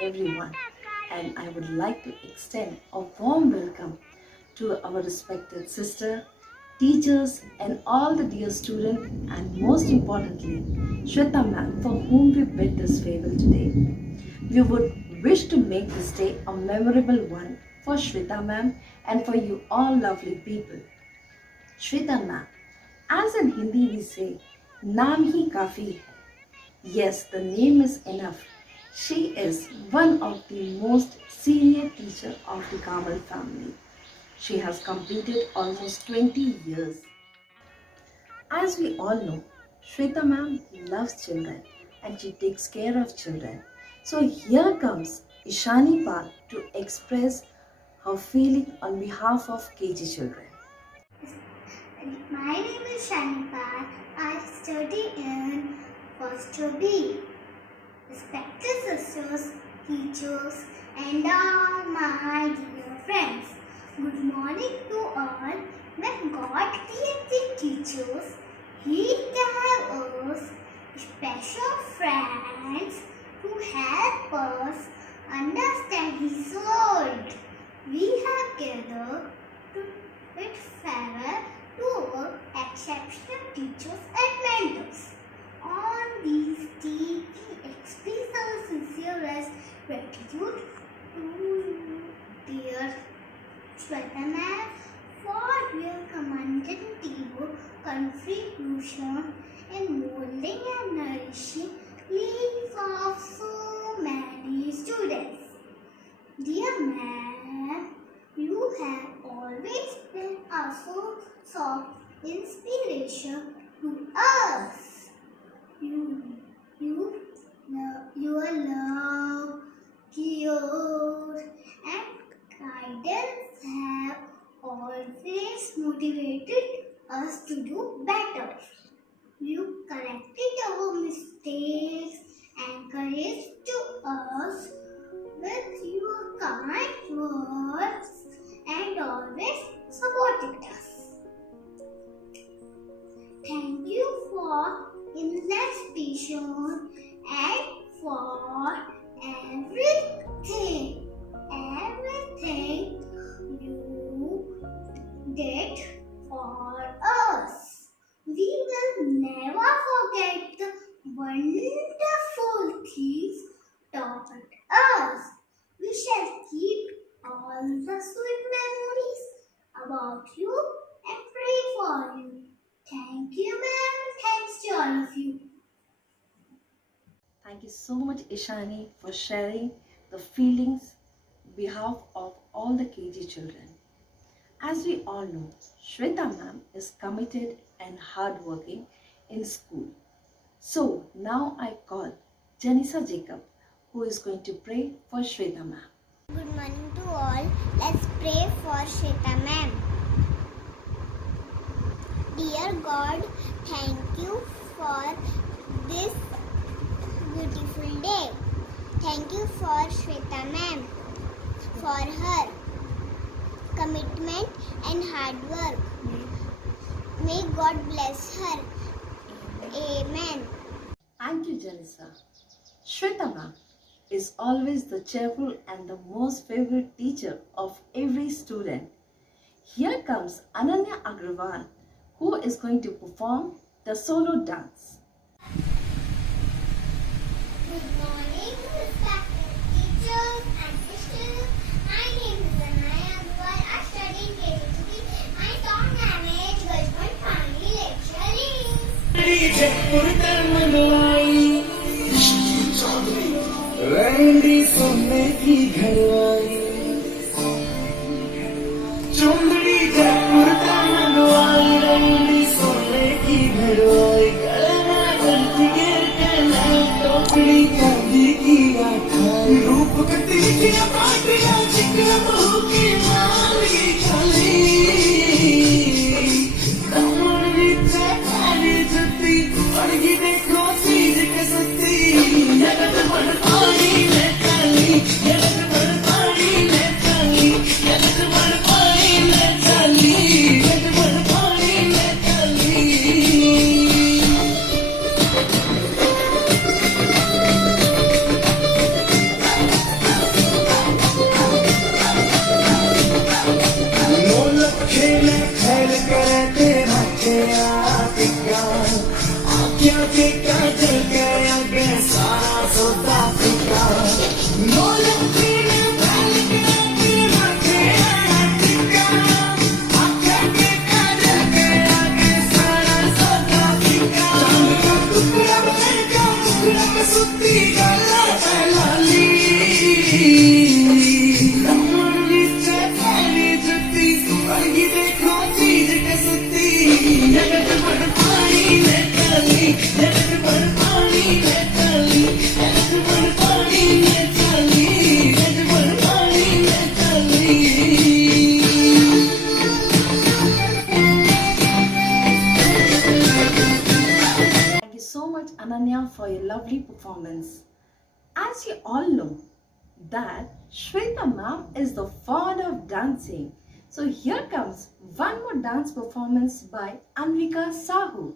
everyone, and I would like to extend a warm welcome to our respected sister, teachers, and all the dear students, and most importantly, Shweta ma'am, for whom we bid this farewell today. We would wish to make this day a memorable one for Shweta ma'am and for you all lovely people. Shweta ma'am, as in Hindi we say, नाम ही काफी है. Yes, the name is enough. She is one of the most senior teacher of the Kamal family. She has completed almost 20 years. As we all know, Shweta ma'am loves children and she takes care of children. So here comes Ishani Pal to express her feeling on behalf of KG children. My name is Shanipal. I study in first B. Respected sisters, teachers, and all my dear friends. Good morning to all. When God created teachers, He gave us special friends to help us understand His word. We have gathered to bid farewell to our exceptional teachers and mentors. On these days, we express our sincerest gratitude to you, dear Shweta ma'am, for your commendable contribution in molding and nourishing lives of so many students. Dear ma'am, you have always been a source of inspiration to us. Your love, care, and guidance have always motivated us to do better. You corrected our mistakes, encouraged us with your kind words, and always supported us. Thank you for endless patience and for everything you did for us. We will never forget the wonderful things taught us. We shall keep all the sweet memories about you and pray for you. Thank you, ma'am. Thanks to all of you. Thank you so much, Ishani, for sharing the feelings on behalf of all the KG children. As we all know, Shweta ma'am is committed and hardworking in school. So now I call Janisa Jacob, who is going to pray for Shweta ma'am. Good morning to all. Let's pray for Shweta ma'am. Dear God, thank you for this beautiful day. Thank you for Shweta ma'am, for her commitment and hard work. May God bless her. Amen. Thank you, Janisa. Shweta ma'am is always the cheerful and the most favorite teacher of every student. Here comes Ananya Agrawal, who is going to perform the solo dance. Good morning, respected teachers and sisters. My name is Anaya Agrawal. I study in KG. My song name is Gajman Family Lecturing. रंडी सोने की घरवाई चुंदड़ी जयपुर का मनवाई रंडी सोने की घरवाई गले में गलती गिर के लाई टोकरी चांदी की आखाई रूप कती की पाटिया चिकन बहू की माली चली दमन नीचे खाली जती पड़गी देखो चीज के सती जगत मन पानी में चली जगत मन पानी में चली जगत मन पानी में चली जगत मन पानी में चली know that Shweta ma'am is the fond of dancing. So here comes one more dance performance by Anvika Sahu.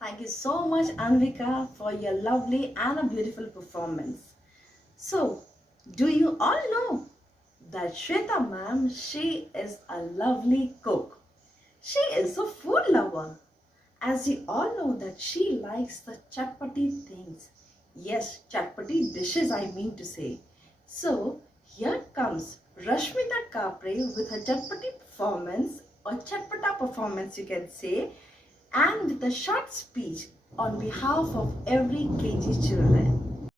Thank you so much, Anvika, for your lovely and a beautiful performance. So, do you all know that Shweta ma'am, she is a lovely cook. She is a food lover. As you all know that she likes the chatpati things. Yes, chatpati dishes I mean to say. So, here comes Rashmita Kapre with her chatpati performance or chatpata performance you can say, and with a short speech on behalf of every KG children.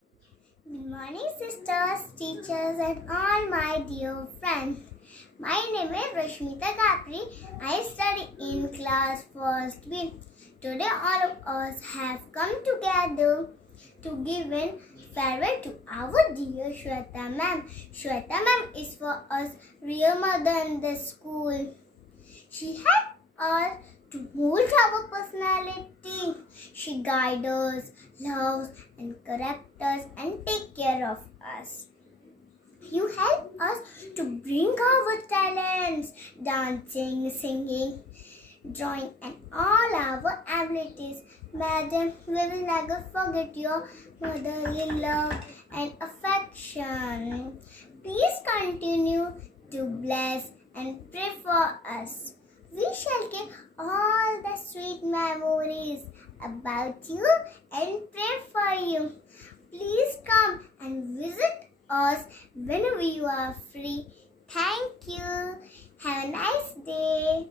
Good morning, sisters, teachers, and all my dear friends. My name is Rashmita Kapri. I study in class 1st B. Today, all of us have come together to give in farewell to our dear Shweta ma'am. Shweta ma'am is for us real mother in the school. She helped us to mold our personality. She guides us, loves and corrects us and take care of us. You help us to bring our talents, dancing, singing, drawing and all our abilities. Madam, we will never forget your motherly love and affection. Please continue to bless and pray for us. We shall keep all the sweet memories about you and pray for you. Please come and visit us whenever you are free. Thank you. Have a nice day.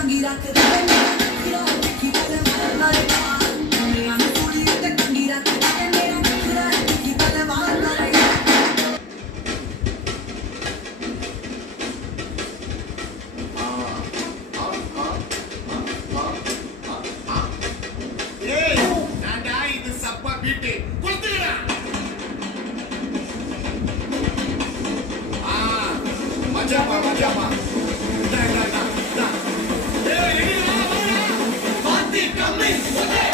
टांगी रख दे मेरा नखरा देखी पल मार मारेगा मेरा सूली ते टांगी रख दे मेरा नखरा देखी पल मार मारेगा ஏய் நான்டா இது சப்பா பீட்டு கொடுத்துடா மஜாமா டா ஏய் ரெடி வா பாத்தி கம்மி okay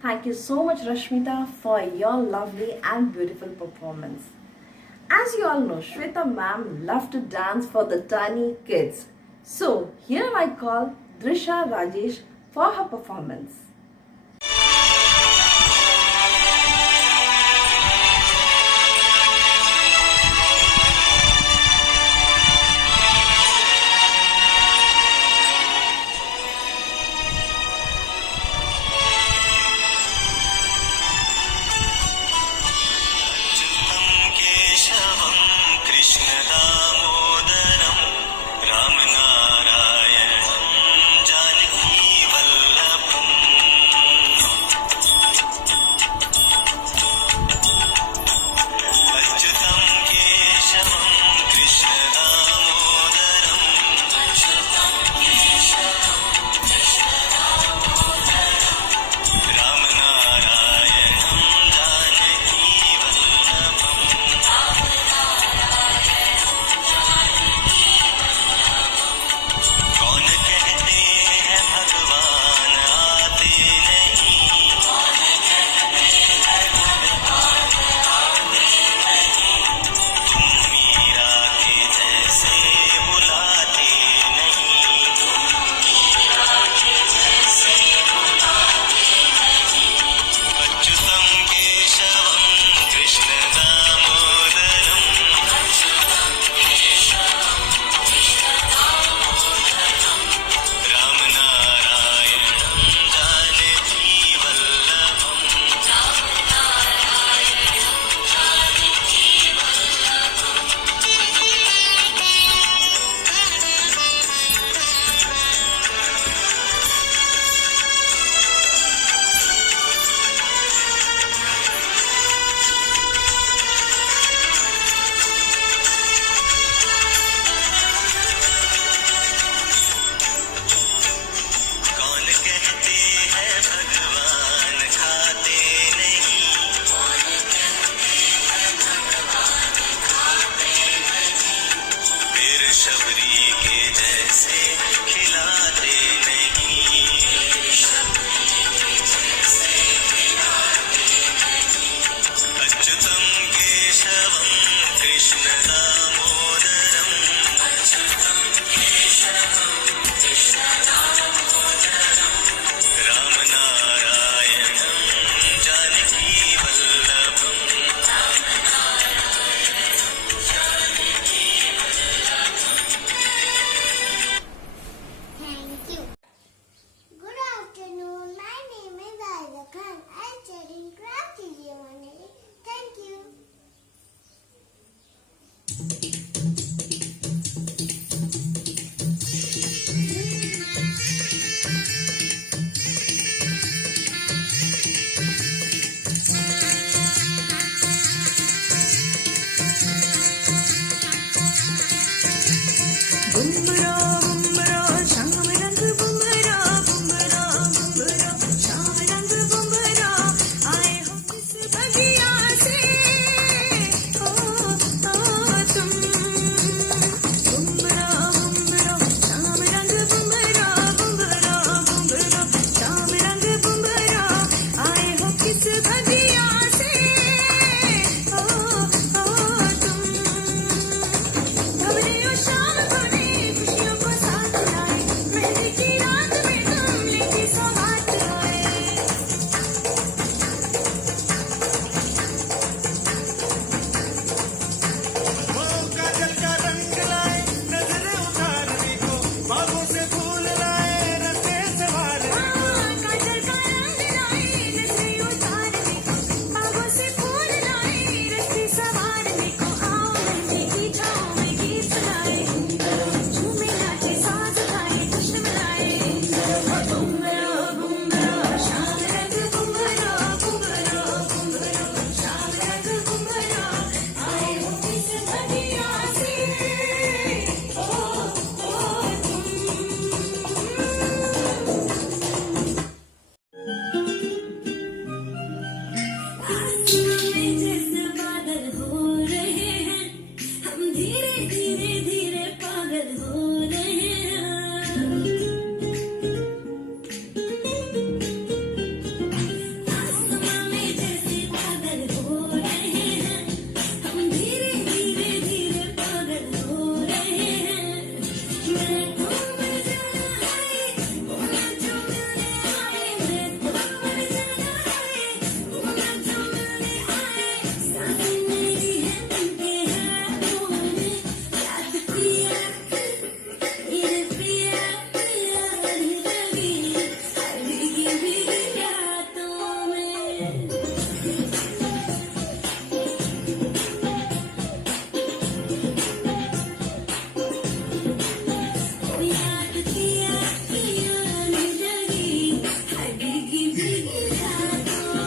Thank you so much, Rashmita, for your lovely and beautiful performance. As you all know, Shweta ma'am loved to dance for the tiny kids. So, here I call Drisha Rajesh for her performance. केशवं कृष्णदामोदरं रामनारायणं जानकीवल्लभम् अच्युतं केशवं कृष्णदामोदरं रामनारायणं जानकीवल्लभम् कौन कहते हैं भगवान आते नहीं तुम मीरा के जैसे बुलाते नहीं अच्युतं केशवं कृष्ण दामोदरम् रामनारायणं जानकीवल्लभम् कौन कहते हैं भगवान खाते नहीं फिर शबरी के जैसे खिलाते नहीं अच्युतं केशवं कृष्ण दामोदरम् रामनारायणं जानकीवल्लभम् बुमरा बुमरा शाम रंग बुमरा बुमरा बुमरा शाम रंग बुमरा आए हो किस बगिया से ओ तुम बुमरा बुमरा शाम रंग बुमरा बुमरा बुमरा शाम रंग बुमरा आए हो किस बगिया से ओ तुम घबरे हो शाम होने खुशियों को साथ लाए मेहंदी की रात में तुम लेके सौगात आए वो काजल का रंग लाए नजरें उतारने को बागों से फूल लाए रस्ते संवारने को काजल का रंग लाए नजरें उतारने को बागों से फूल लाए रस्ते संवारने को आओ मेहंदी की छाँव में गीत सुनाए झूमे नाचे साज गाए जश्न मनाए बुमरा बुमरा शाम रंग बुमरा बुमरा बुमरा शाम रंग बुमरा आए हो किस बगिया से ओ तुम आसमान में जैसे बादल हो रहे हैं हम धीरे धीरे धीरे पागल हो रहे हैं आसमान में जैसे बादल हो रहे हैं हम धीरे धीरे धीरे पागल हो रहे हैं मैं तो मर जाना है वो ना जो मिलने आए मैं तो मर जाना है वो ना जो मिलने आए सांसें मेरी है उनके हाथों में याद पिया मेरे पिया पिया लगी भीगी भीगी रातों में याद पिया पिया लगी भीगी भीगी रातों में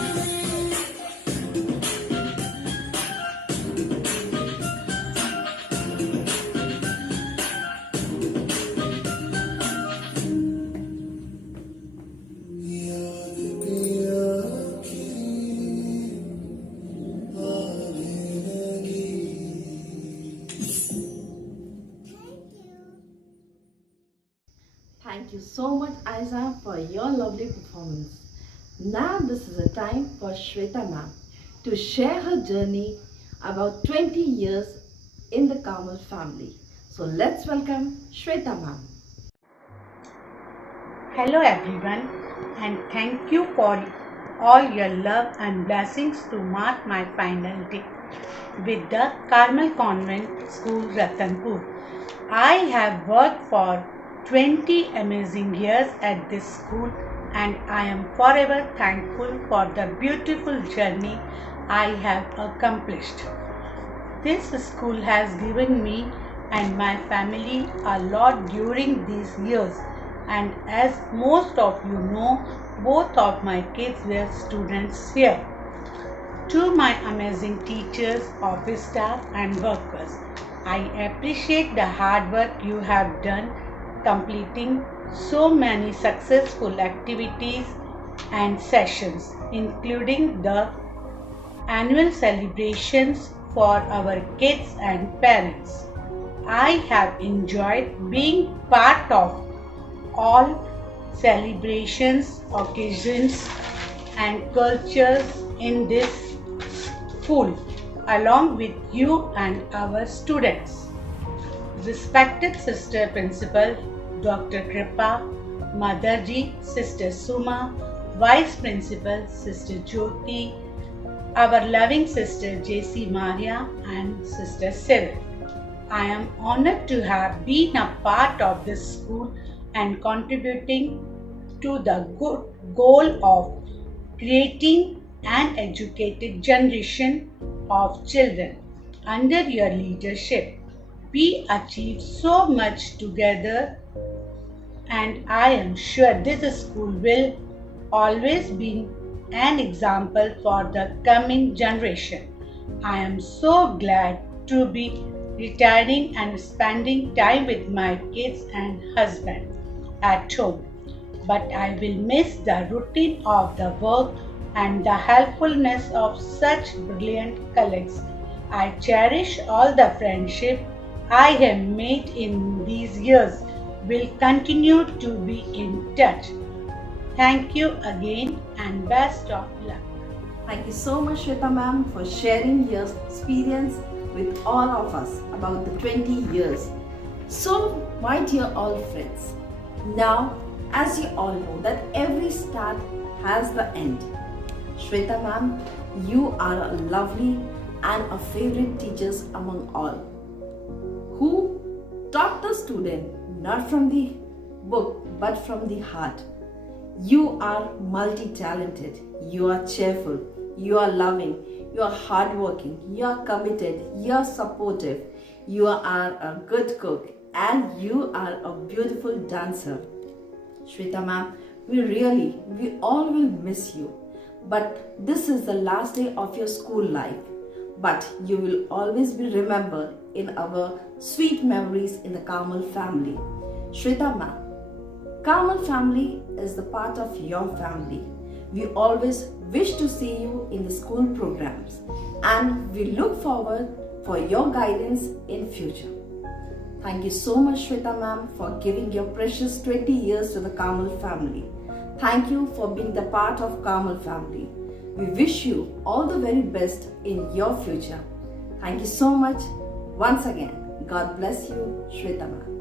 Thank you so much, Aiza, for your lovely performance. Now, this is a time for Shweta ma'am to share her journey about 20 years in the Kamal family. So, let's welcome Shweta ma'am. Hello everyone, and thank you for all your love and blessings to mark my final day with the Carmel Convent School Ratanpur. I have worked for 20 amazing years at this school, and I am forever thankful for the beautiful journey I have accomplished. This school has given me and my family a lot during these years, and as most of you know, both of my kids were students here. To my amazing teachers, office staff, and workers, I appreciate the hard work you have done completing so many successful activities and sessions, including the annual celebrations for our kids and parents. I have enjoyed being part of all celebrations, occasions, and cultures in this school, along with you and our students. Respected Sister Principal Dr. Kripa, Motherji, Sister Suma, Vice Principal Sister Jyoti, our loving Sister J.C. Maria, and Sister Cyril. I am honored to have been a part of this school and contributing to the good goal of creating an educated generation of children. Under your leadership, we achieved so much together, and I am sure this school will always be an example for the coming generation. I am so glad to be retiring and spending time with my kids and husband at home. But I will miss the routine of the work and the helpfulness of such brilliant colleagues. I cherish all the friendship I have made in these years. Will continue to be in touch. Thank you again and best of luck. Thank you so much, Shweta ma'am, for sharing your experience with all of us about the 20 years. So, my dear all friends, now as you all know that every start has the end. Shweta ma'am, you are a lovely and a favorite teachers among all, who taught the student not from the book but from the heart. You are multi-talented, you are cheerful, you are loving, you are hardworking, you are committed, you are supportive, you are a good cook, and you are a beautiful dancer. Shweta ma'am, we all will miss you. But this is the last day of your school life. But you will always be remembered in our sweet memories in the Carmel family. Shweta ma'am, Carmel family is the part of your family. We always wish to see you in the school programs, and we look forward for your guidance in future. Thank you so much, Shweta ma'am, for giving your precious 20 years to the Carmel family. Thank you for being the part of Carmel family. We wish you all the very best in your future. Thank you so much. Once again, God bless you, Shweta ma'am.